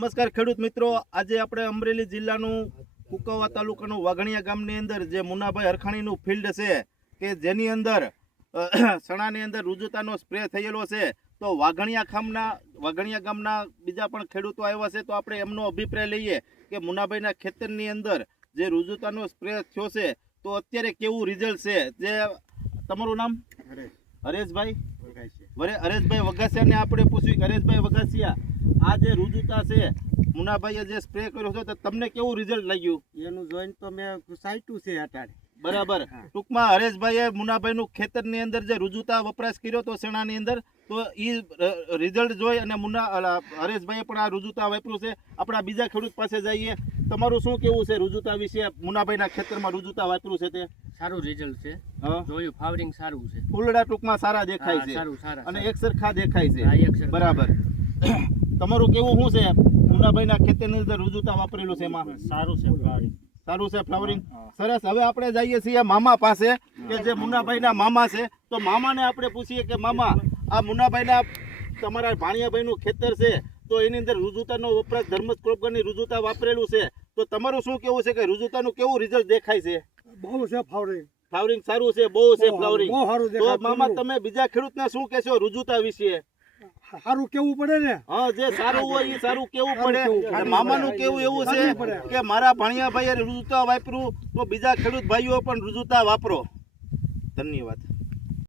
નમસ્કાર ખેડૂત મિત્રો, આજે આપણે અમરેલી જિલ્લાનું કુકવા તાલુકાનું વાઘણિયા ગામની અંદર જે મુનાભાઈ હરખાણીનું ફિલ્ડ છે કે જેની અંદર સણાની અંદર રુજુતાનો સ્પ્રે થયેલો છે, તો વાઘણિયા ગામના બીજા પણ ખેડૂતો આવ્યા છે, તો આપણે એમનો અભિપ્રાય લઈએ કે મુનાભાઈના ખેતરની અંદર જે રુજુતાનો સ્પ્રે થયો છે તો અત્યારે કેવું રિઝલ્ટ છે. જે તમારું નામ? હરેશભાઈ વગાસિયાને આપણે પૂછ્યું કે હરેશભાઈ વગાસિયા, આ જે રુજુતા છે મુનાભાઈએ જે સ્પ્રે કર્યો છે તો તમને કેવું રિઝલ્ટ લાગ્યું? એનું જોઈને તો મેં સાઈટું છે અત્યારે. બરાબર. ટૂંકમાં હરેશભાઈએ મુનાભાઈનું ખેતરની અંદર જે રુજુતા વપરાશ કર્યો તો શેણાની અંદર, તો એ રિઝલ્ટ જોઈ અને હરેશભાઈએ પણ આ રુજુતા વાપર્યું છે. આપણા બીજા ખેડૂત પાસે જઈએ, તમારું શું કેવું છે રુજુતા વિશે? મુનાભાઈના ખેતરમાં રુજુતા વાપર્યું છે તે સારું રિઝલ્ટ છે. જોયું, ફ્લાવરિંગ સારું છે, ફૂલડા ટૂંકમાં સારા દેખાય છે અને એક સરખા દેખાય છે. બરાબર. તમારું કેવું શું છે મુનાભાઈના ખેતરની અંદર રુજુતા વાપરેલું છે? એમાં સારું છે ફ્લાવરિંગ. સારું છે ફ્લાવરિંગ. સરસ. હવે આપણે જઈએ છીએ મામા પાસે કે જે મુનાભાઈના મામા છે, તો મામાને આપણે પૂછીએ કે મામા, આ મુનાભાઈના તમારા ભાણિયાભાઈનું ખેતર છે તો એની અંદર રુજુતાનો વપરાશ ધર્મસ્ક્રોપની રુજુતા વાપરેલું છે, તો તમારું શું કેવું છે કે રુજુતાનું કેવું રિઝલ્ટ દેખાય છે? બહુ છે ફ્લાવરિંગ. ફ્લાવરિંગ સારું છે, બહુ છે ફ્લાવરિંગ. તો મામા તમે બીજા ખેડૂતને શું કહેશો રુજુતા વિશે? સારું કેવું પડે ને. હા, જે સારું હોય એ સારું કેવું પડે. મામાનું કેવું એવું છે કે મારા ભાણિયાભાઈએ રુજુતા વાપર્યું તો બીજા ખેડૂત ભાઈઓ પણ રુજુતા વાપરો. ધન્યવાદ.